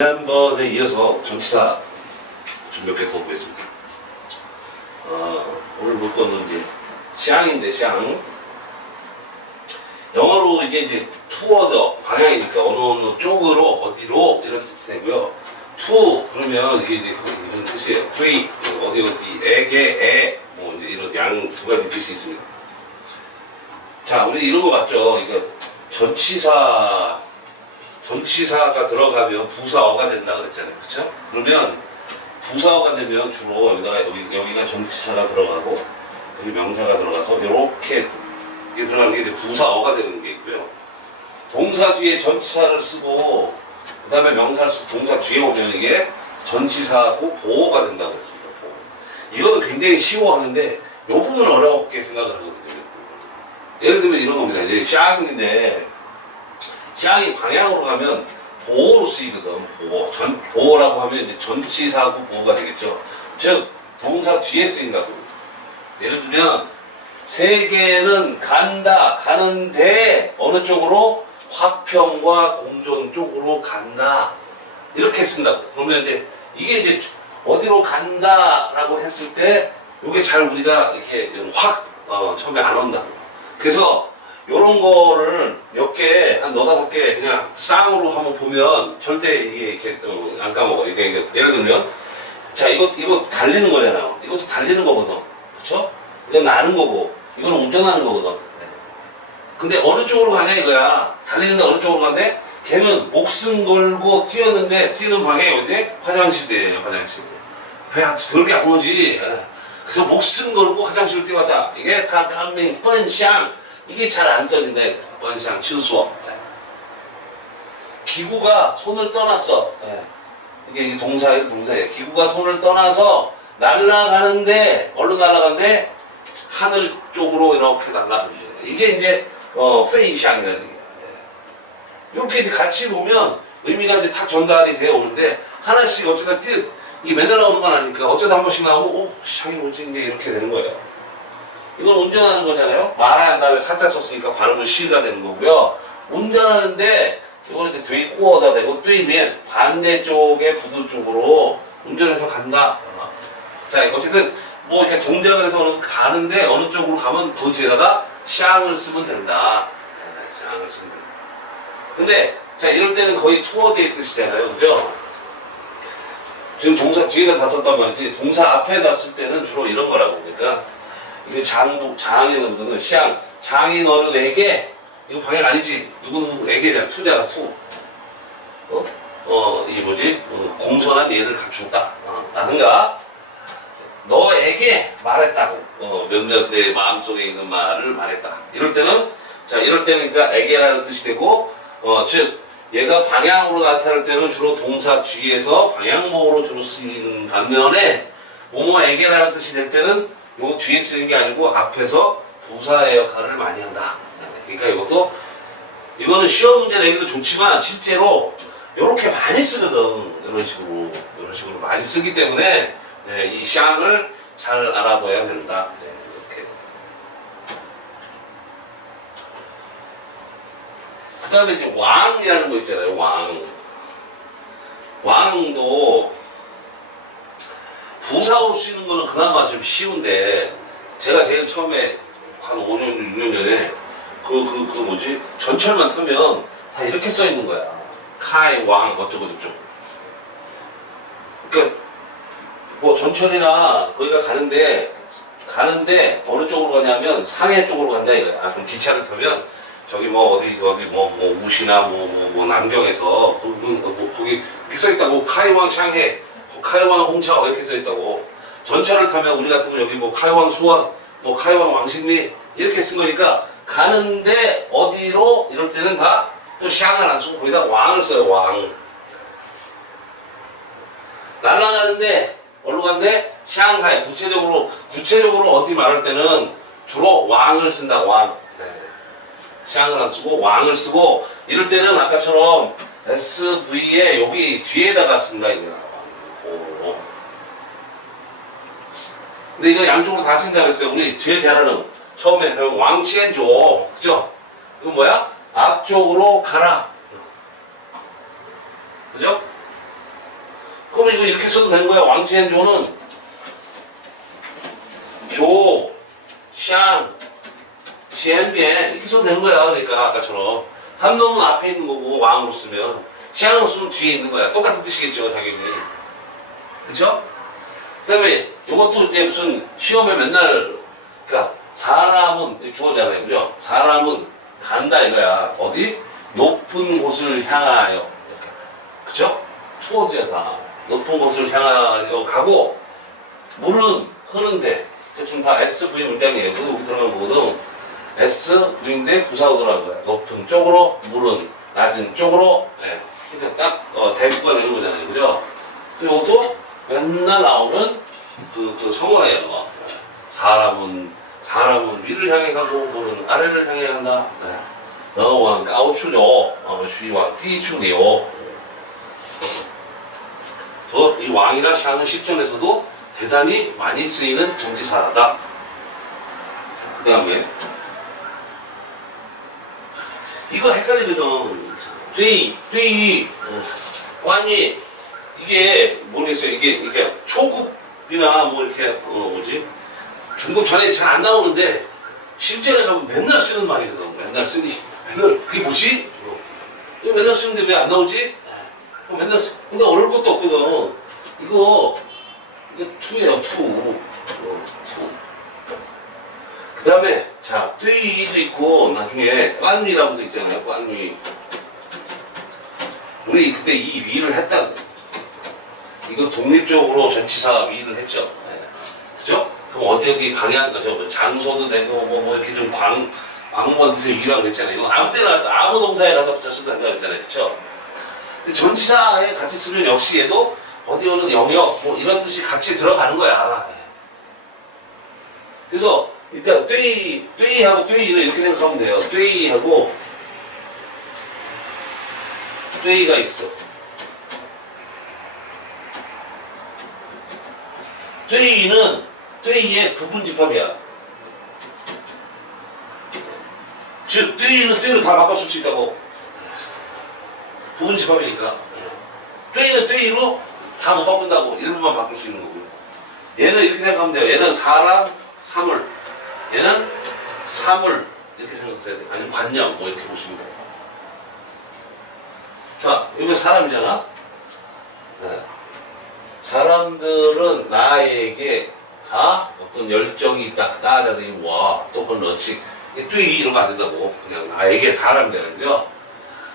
지난번에 이어서 전치사 좀 몇 개 더 보겠습니다. 어, 오늘 볼 거는 이제 샹인데 샹. 영어로 이게 이제 투어더 방향이니까 어느 어느 쪽으로 어디로 이런 뜻이 되고요. 투 그러면 이게 이제 그 이런 뜻이에요. 트리 어디 어디 에게 에뭐 이제 이런 양 두 가지 뜻이 있습니다. 자 우리 이런 거 봤죠? 이거 전치사 전치사가 들어가면 부사어가 된다 그랬잖아요. 그렇죠? 그러면 부사어가 되면 주로 여기다가 여기, 여기가 전치사가 들어가고 여기 명사가 들어가서 이렇게 이게 들어가는 게 이제 부사어가 되는 게 있고요. 동사 뒤에 전치사를 쓰고 그 다음에 명사를 쓰고 동사 뒤에 오면 이게 전치사하고 보호가 된다고 했습니다. 보호. 이거는 굉장히 쉬워하는데 이 부분은 어렵게 생각을 하거든요. 예를 들면 이런 겁니다. 이제 샹인데 샹이 방향으로 가면 보호로 쓰이거든. 보호. 전, 보호라고 하면 이제 전치사하고 보호가 되겠죠. 즉, 동사 뒤에 쓰인다고. 예를 들면, 세계는 간다, 가는데, 어느 쪽으로? 화평과 공존 쪽으로 간다. 이렇게 쓴다고. 그러면 이제, 이게 이제 어디로 간다라고 했을 때, 이게 잘 우리가 이렇게 확, 어, 처음에 안 온다고. 그래서, 요런 거를 몇 개, 한 너다섯 개 그냥 쌍으로 한번 보면 절대 이게 이렇게 어, 안 까먹어. 이게, 이게 예를 들면, 자, 이거, 이거 달리는 거잖아. 이것도 달리는 거거든. 그쵸? 이건 나는 거고, 이거는 운전하는 거거든. 네. 근데 어느 쪽으로 가냐 이거야. 달리는데 어느 쪽으로 가는데, 걔는 목숨 걸고 뛰었는데, 뛰는 방향이 어디? 화장실이에요, 화장실. 배가 더럽게 아픈 거지. 예. 그래서 목숨 걸고 화장실을 뛰어갔다. 이게 다 깜맹, 뻔샹. 이게 잘 안 써진다. 번샹 칠수어. 기구가 손을 떠났어. 예. 이게 동사예요, 동사예요. 기구가 손을 떠나서 날아가는데 어디로 날아가는데 하늘 쪽으로 이렇게 날아갑니다. 이게 이제 어 페이샹이라는 얘기예요. 이렇게 이제 같이 보면 의미가 이제 탁 전달이 되어 오는데 하나씩 어쩌다 띄, 이 매달 나오는 건 아니니까 어쩌다 한 번씩 나오고 오 샹이 뭐지 이제 이렇게 되는 거예요. 이건 운전하는 거잖아요. 말한 다음에 사자 썼으니까 발음은 시가 되는 거고요. 운전하는데 이거는 이제 되게 꼬어다 되고 뛰면 반대쪽의 부두 쪽으로 운전해서 간다. 자, 어쨌든 뭐 이렇게 동작을 해서 가는데 어느 쪽으로 가면 그 뒤에다가 샹을 쓰면 된다. 네, 샹을 쓰면 된다. 근데 자 이럴 때는 거의 투어 데이 뜻이잖아요, 그죠? 지금 동사 뒤에다 다 썼단 말이지. 동사 앞에다 쓸 때는 주로 이런 거라고 그러니까. 이게 장부, 장인은 거는 샹, 장인 어른에게, 이거 방향 아니지. 누구누구에게냐, 투잖아, 투. 어? 어, 이 뭐지? 어, 공손한 예를 갖춘다. 어, 라든가, 너에게 말했다고. 어, 몇몇 내 마음속에 있는 말을 말했다. 이럴 때는, 자, 이럴 때는 그러니까 에게라는 뜻이 되고, 어, 즉, 얘가 방향으로 나타날 때는 주로 동사 뒤에서 방향목으로 주로 쓰이는 반면에, 뭐뭐에게라는 뜻이 될 때는 요 뒤에 쓰는 게 아니고 앞에서 부사의 역할을 많이 한다. 그러니까 이것도 이거는 시험 문제 내기도 좋지만 실제로 이렇게 많이 쓰거든. 이런 식으로 이런 식으로 많이 쓰기 때문에 네, 이 샹을 잘 알아둬야 된다. 네, 이렇게. 그다음에 이제 왕이라는 거 있잖아요. 왕. 왕도 부사로 쓰이는 거는 그나마 좀 쉬운데 제가 제일 처음에 한 5년, 6년 전에 그, 그, 그 뭐지? 전철만 타면 다 이렇게 써 있는 거야. 카이, 왕, 어쩌고 저쩌고. 그러니까 뭐 전철이나 거기가 가는데 가는데 어느 쪽으로 가냐면 상해 쪽으로 간다 이거야. 아, 그럼 기차를 타면 저기 뭐 어디 어디 뭐, 뭐 우시나 뭐, 뭐, 뭐 남경에서 거기 뭐, 거기 이렇게 써 있다고 카이왕 샹해 카이왕 홍차 이렇게 써 있다고. 전철을 타면 우리 같은 건 여기 뭐 카이왕 수원 뭐 카이왕 왕십리 이렇게 쓴 거니까 가는데 어디로? 이럴 때는 다 또 샹을 안 쓰고 거기다 왕을 써요 왕. 날아가는데 어디로 간대 샹하이. 구체적으로 구체적으로 어디 말할 때는 주로 왕을 쓴다 왕. 네. 샹을 안 쓰고 왕을 쓰고 이럴 때는 아까처럼 SV에 여기 뒤에다가 쓴다 이거야. 왕. 근데 이거 양쪽으로 다 쓴다고 했어요. 우리 제일 잘하는 처음에 배운 왕치엔조 그죠? 이거 뭐야? 앞쪽으로 가라. 그죠? 그러면 이거 이렇게 써도 되는 거야. 왕치현조는 조, 샹, 지엔비엔 이렇게 써도 되는 거야. 그러니까 아까처럼 한 놈은 앞에 있는 거고 왕으로 쓰면 샹으로 쓰면 뒤에 있는 거야. 똑같은 뜻이겠죠, 당연히. 그죠? 그다음에 이것도 이제 무슨 시험에 맨날 그러니까 사람은 주어잖아요, 그죠? 사람은 간다 이거야. 어디? 높은 곳을 향하여. 이렇게. 그죠? 투어드야 다. 높은 곳을 향하여 가고 물은 흐른데 지금 다 SV 문장이에요. 그래서 여기 들어간 거거든. S V인데 들어간 거야. 높은 쪽으로 물은 낮은 쪽으로 예. 그냥 딱 어, 대구가 되는 거잖아요. 그죠? 그리고 또 맨날 나오는 그, 그 성어예요. 사람은 사람은 위를 향해 가고 물은 아래를 향해 간다. 네. 너왕 까오추려 어, 쉬와 띠추리오. 저이 왕이나 샹은 실전에서도 대단히 많이 쓰이는 정치사다. 그 다음에 이거 헷갈리거든. 쇠이, 쇠이, 관이 이게 모르겠어요. 이게 이게 초급이나 뭐 이렇게 어 뭐지 중급 전에 잘 안 나오는데 가면 맨날 쓰는 말이거든. 맨날 쓰니 맨날 이게 뭐지? 어. 이거 맨날 쓰는데 왜 안 나오지? 어, 맨날 쓰. 근데 어려울 것도 없거든. 이거 이거 투예요 투. 어, 투. 그 다음에 자 쇠이도 있고 나중에 꽌위라고도 있잖아요. 꽌위. 우리 그때 이 위를 했다. 이거 독립적으로 전치사 위를 했죠. 네. 그죠? 그럼 어디 어디 방향, 저뭐 장소도 되고 뭐, 뭐 이렇게 좀 광, 뜻의 위라고 그랬잖아요. 이거 아무 때나 아무 동사에 갖다 붙였어도 된다 그랬잖아요. 근데 전치사에 같이 쓰면 역시 얘도 어디 어느 영역 뭐 이런 뜻이 같이 들어가는 거야. 네. 그래서 일단 떼이, 떼이하고 떼이는 이렇게 생각하면 돼요. 떼이하고 떼이가 있어. 떼이는 떼이의 부분 집합이야. 즉 떼이는 떼이로 다 바꿔줄 수 있다고. 부분 집합이니까. 떼이는 떼이로 다 못 바꾼다고. 일부만 바꿀 수 있는 거고. 얘는 이렇게 생각하면 돼요. 얘는 사람, 사물. 얘는 사물. 이렇게 생각해야 돼. 아니면 관념. 뭐 이렇게 보시면 돼요. 자, 이거 사람이잖아. 네. 사람들은 나에게 다 어떤 열정이 있다. 따자더니 와, 또 그건 넣지. 뚜이 거안 된다고. 그냥 나에게 사람이라는죠.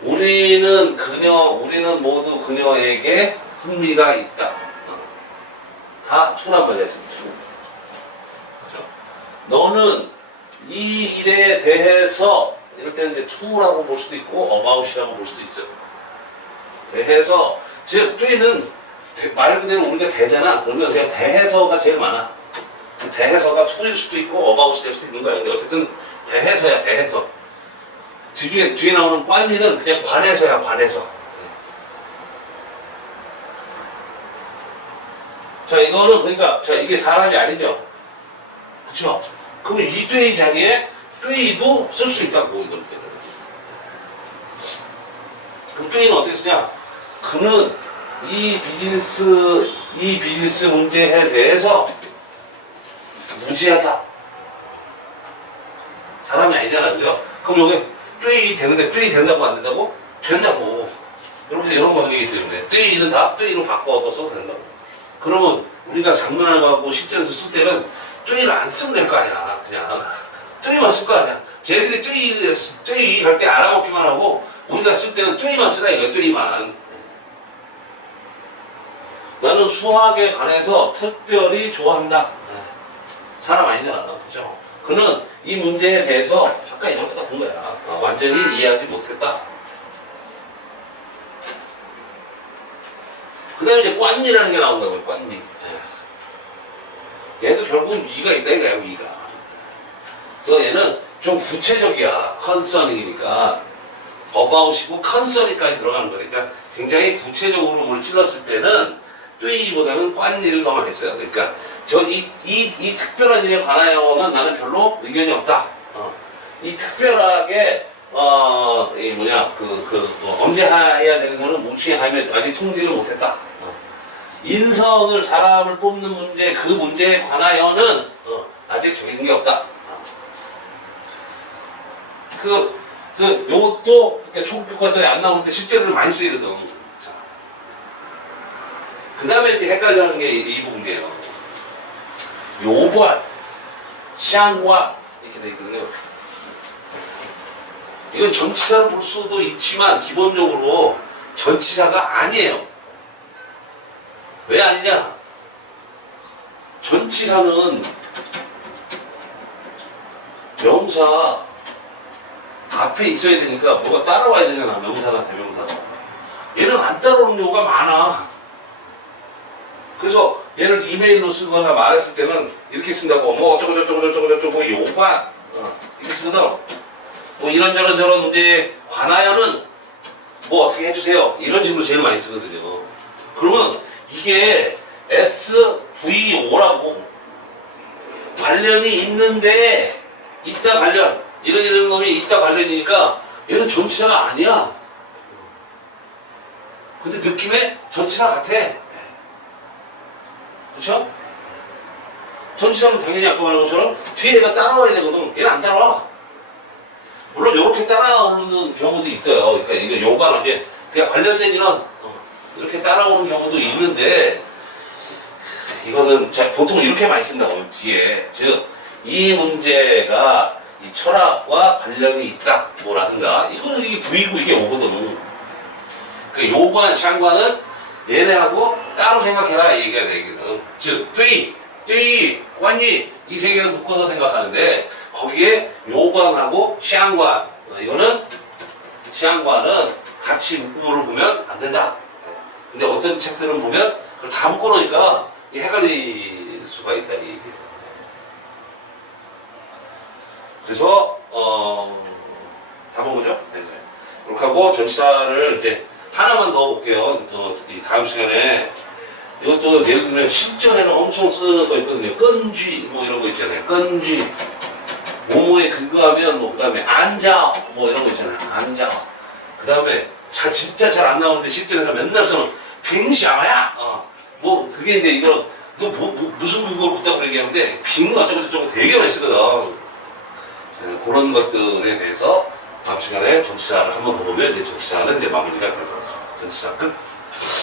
우리는 그녀, 우리는 모두 그녀에게 흥미가 있다. 어. 다 투란 말이야, 지금 투. 그죠? 너는 이 일에 대해서 이럴 때는 이제 투라고 볼 수도 있고 어바웃이라고 볼 수도 있죠. 대해서 즉 뚜이는 대- 말 그대로 우리가 대잖아. 그러면 그냥 대해서가 제일 많아. 그 대해서가 투일 수도 있고 어바웃이 될 수도 있는 거야. 근데 어쨌든 대해서야 대해서. 뒤에 뒤에 나오는 관리는 그냥 관해서야 관해서. 자 이거는 그러니까 자 이게 사람이 아니죠. 그렇죠? 그러면 이 뚜이 자리에 뚜이도 쓸 수 있다고 이럴 때는. 그럼 뚜이는 어떻게 쓰냐? 그는 이 비즈니스 이 비즈니스 문제에 대해서 무지하다. 사람이 아니잖아, 그죠? 그럼 여기 뚜이 되는데 뚜이 된다고 안 된다고? 된다고. 여러분 이런 관계이기 때문에 뚜이는 다 뚜이로 바꿔서 써도 된다고. 그러면 우리가 장난하고 실전에서 쓸 때는 뚜이를 안 쓰면 될 거 아니야, 그냥 뚜이만 쓸 거 아니야. 쟤들이 뚜이 뚜이 할때 알아먹기만 하고 우리가 쓸 때는 뚜이만 쓰라 이거야, 뚜이만. 나는 수학에 관해서 특별히 좋아한다. 사람 아니잖아. 그죠? 그는 이 문제에 대해서 아까 이런 것 같은 거야. 어, 완전히 이해하지 못했다. 그 다음에 이제 꽌니라는 게 나온다고요, 꽌니. 얘도 결국은 위가 있다 이거야, 위가. 그래서 얘는 좀 구체적이야. 컨서닝이니까. 어바웃이고 컨서닝까지 들어가는 거니까 그러니까 굉장히 구체적으로 뭘 찔렀을 때는 뚜이보다는 꽌니를 더 많이 했어요. 그러니까 저이 이 이 특별한 일에 관하여는 나는 별로 의견이 없다. 어. 이 특별하게 어 이 뭐냐 그그 어, 언제 해야 되는 거는 무치하면 아직 통지를 못했다. 어. 인선을 사람을 뽑는 문제 그 문제에 관하여는 어, 아직 정해진 게 없다. 그, 그 요것도 교과서에 안 나오는데 실제로는 많이 쓰이거든. 자. 그 다음에 이제 헷갈려하는 게 이 부분이에요. 요관, 샹관 이렇게 돼 있거든요. 이건 전치사로 볼 수도 있지만 기본적으로 전치사가 아니에요. 왜 아니냐? 전치사는 명사 앞에 있어야 되니까 뭐가 따라와야 되잖아 명사나 대명사가 얘는 안 따라오는 경우가 많아 그래서 얘를 이메일로 쓰거나 말했을 때는 이렇게 쓴다고 뭐 어쩌고 저쩌고 저쩌고 저쩌고 요관 어, 이렇게 쓰거든. 뭐 이런저런 저런 문제에 관하여는 뭐 어떻게 해주세요? 이런 식으로 제일 많이 쓰거든요. 그러면 이게 SVO라고 관련이 있는데 있다 관련 이런 이런 놈이 있다 관련이니까 얘는 전치사가 아니야. 근데 느낌에 전치사 같아 그쵸? 전치사는 당연히 아까 말한 것처럼 뒤에 얘가 따라와야 되거든. 얘는 안 따라와. 물론 이렇게 따라오는 경우도 있어요. 그러니까 이거 요가 이제 그냥 관련된 이런 어, 이렇게 따라오는 경우도 있는데 이거는 자, 보통 이렇게 쓴다고 뒤에. 즉 이 문제가 이 철학과 관련이 있다. 뭐라든가. 이거는 이게 V고 이게 오거든. 그 요관 샹관은 얘네하고 따로 생각해라 이 얘기가 되거든 즉 뚜이 뚜이 관이 이 세 개를 묶어서 생각하는데 거기에 요관하고 어, 이거는 샹관은 같이 묶음으로 보면 안 된다 근데 어떤 책들은 보면 그걸 다 묶어놓으니까 헷갈릴 수가 있다 이 얘기예요. 그래서 어다 먹으죠? 네. 이렇게 하고 전치사를 이제 하나만 더 볼게요. 어, 이 다음 시간에 이것도 예를 들면 실전에는 엄청 쓰는 거 있거든요. 끈쥐 뭐 이런 거 있잖아요. 끈쥐 모모에 근거하면 뭐 그다음에 앉아 뭐 이런 거 있잖아요. 앉아 그 다음에 자 진짜 잘 안 나오는데 실전에서 맨날 쓰는 빙샤야 어. 뭐 그게 이제 이거 너 뭐, 뭐, 무슨 근거로 그따고 얘기하는데 빙 어쩌고 저쩌고 되게 많이 쓰거든 네, 그런 것들에 대해서 다음 시간에 전치사를 한번 더 보면 이제 전치사는 이제 마무리가 될 것 같습니다. 전치사 끝